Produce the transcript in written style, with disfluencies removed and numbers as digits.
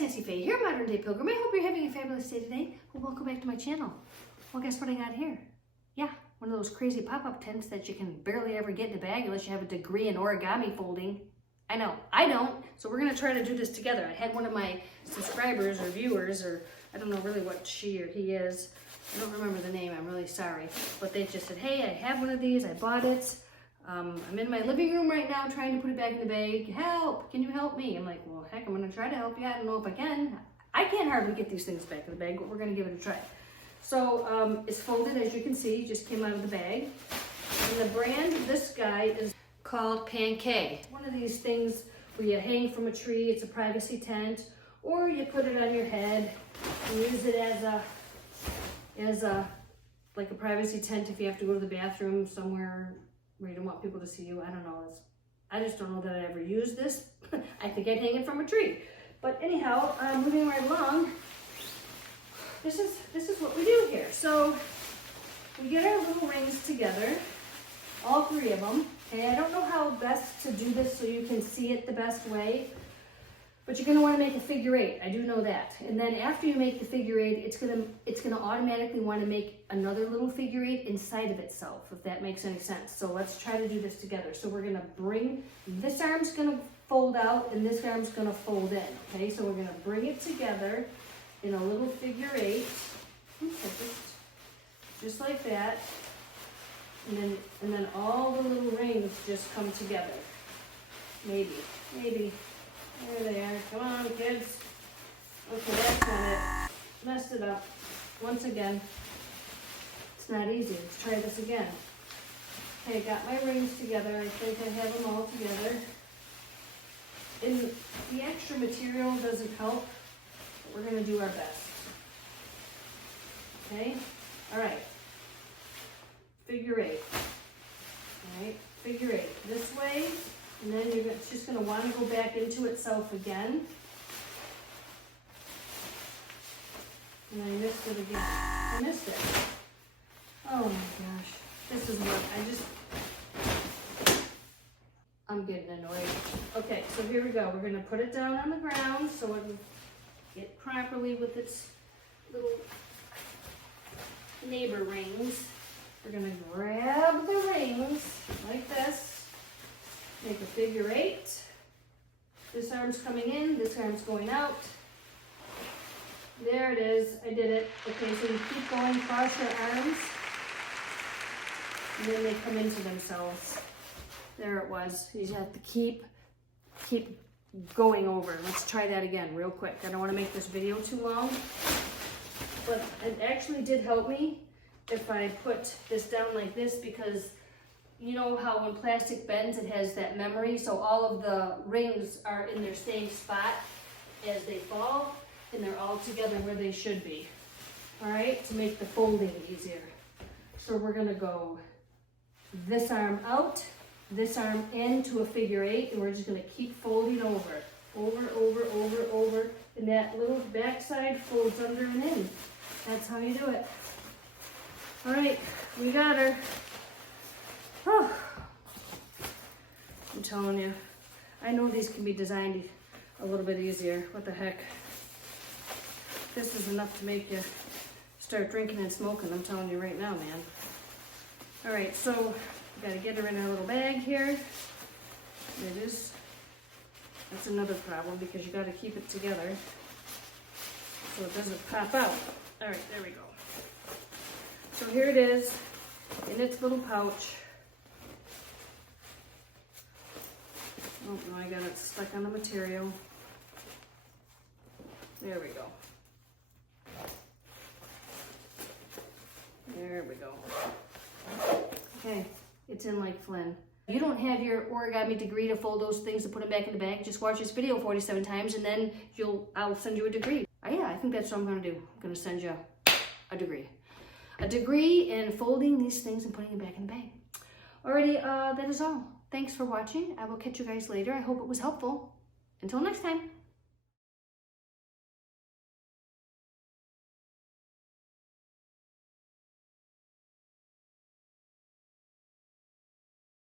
guys, Nancy Faye here, Modern Day Pilgrim. I hope you're having a fabulous day today. Well, welcome back to my channel. Well, guess what I got here? Yeah, one of those crazy pop-up tents that you can barely ever get in a bag unless you have a degree in origami folding. I know, I don't. So we're gonna try to do this together. I had one of my subscribers or viewers, or I don't know really what she or he is. I don't remember the name, I'm really sorry. But they just said, hey, I have one of these, I bought it. I'm in my living room right now trying to put it back in the bag. Help, can you help me? I'm like, well, heck, I'm gonna try to help you. I don't know if I can. I can't hardly get these things back in the bag, but we're gonna give it a try. So it's folded, as you can see, just came out of the bag. And the brand of this guy is called PANKAY. One of these things where you hang from a tree, it's a privacy tent, or you put it on your head and use it as like a privacy tent if you have to go to the bathroom somewhere where you don't want people to see you. I don't know. I just don't know that I ever used this. I think I'd hang it from a tree. But anyhow, moving right along, this is what we do here. So we get our little rings together, all three of them. Okay, I don't know how best to do this so you can see it the best way, but you're gonna want to make a figure eight. I do know that. And then after you make the figure eight, it's gonna automatically want to make another little figure eight inside of itself, if that makes any sense. So let's try to do this together. So we're gonna bring, this arm's gonna fold out and this arm's gonna fold in. Okay, so we're gonna bring it together in a little figure eight. Just like that. And then all the little rings just come together. Maybe. There they are. Come on, kids. Okay, that's not it. Messed it up. Once again. It's not easy. Let's try this again. Okay, got my rings together. I think I have them all together. And the extra material doesn't help, but we're going to do our best. Okay? All right. Figure eight. All right, figure eight. This way. And then it's just going to want to go back into itself again. And I missed it again. I missed it. Oh my gosh. This is what I'm getting annoyed. Okay, so here we go. We're going to put it down on the ground so it will get properly with its little neighbor rings. We're going to grab the rings like this. Make a figure eight. This arm's coming in, this arm's going out. There it is, I did it. Okay, so you keep going, cross your arms, and then they come into themselves. There it was. You have to keep going over. Let's try that again real quick. I don't want to make this video too long, but it actually did help me if I put this down like this, because you know how when plastic bends, it has that memory, so all of the rings are in their same spot as they fall, and they're all together where they should be. All right, to make the folding easier. So we're gonna go this arm out, this arm into a figure eight, and we're just gonna keep folding over, and that little backside folds under and in. That's how you do it. All right, we got her. Oh, I'm telling you, I know these can be designed a little bit easier. What the heck? This is enough to make you start drinking and smoking, I'm telling you right now, man. All right, so we gotta get her in our little bag here. It is, that's another problem because you gotta keep it together so it doesn't pop out. All right, there we go. So here it is in its little pouch. Oh no, I got it stuck on the material. There we go. There we go. Okay, it's in like Flynn. If you don't have your origami degree to fold those things and put them back in the bag, just watch this video 47 times and then I'll send you a degree. Yeah, I think that's what I'm gonna do. I'm gonna send you a degree. A degree in folding these things and putting them back in the bag. Alrighty, that is all. Thanks for watching. I will catch you guys later. I hope it was helpful. Until next time.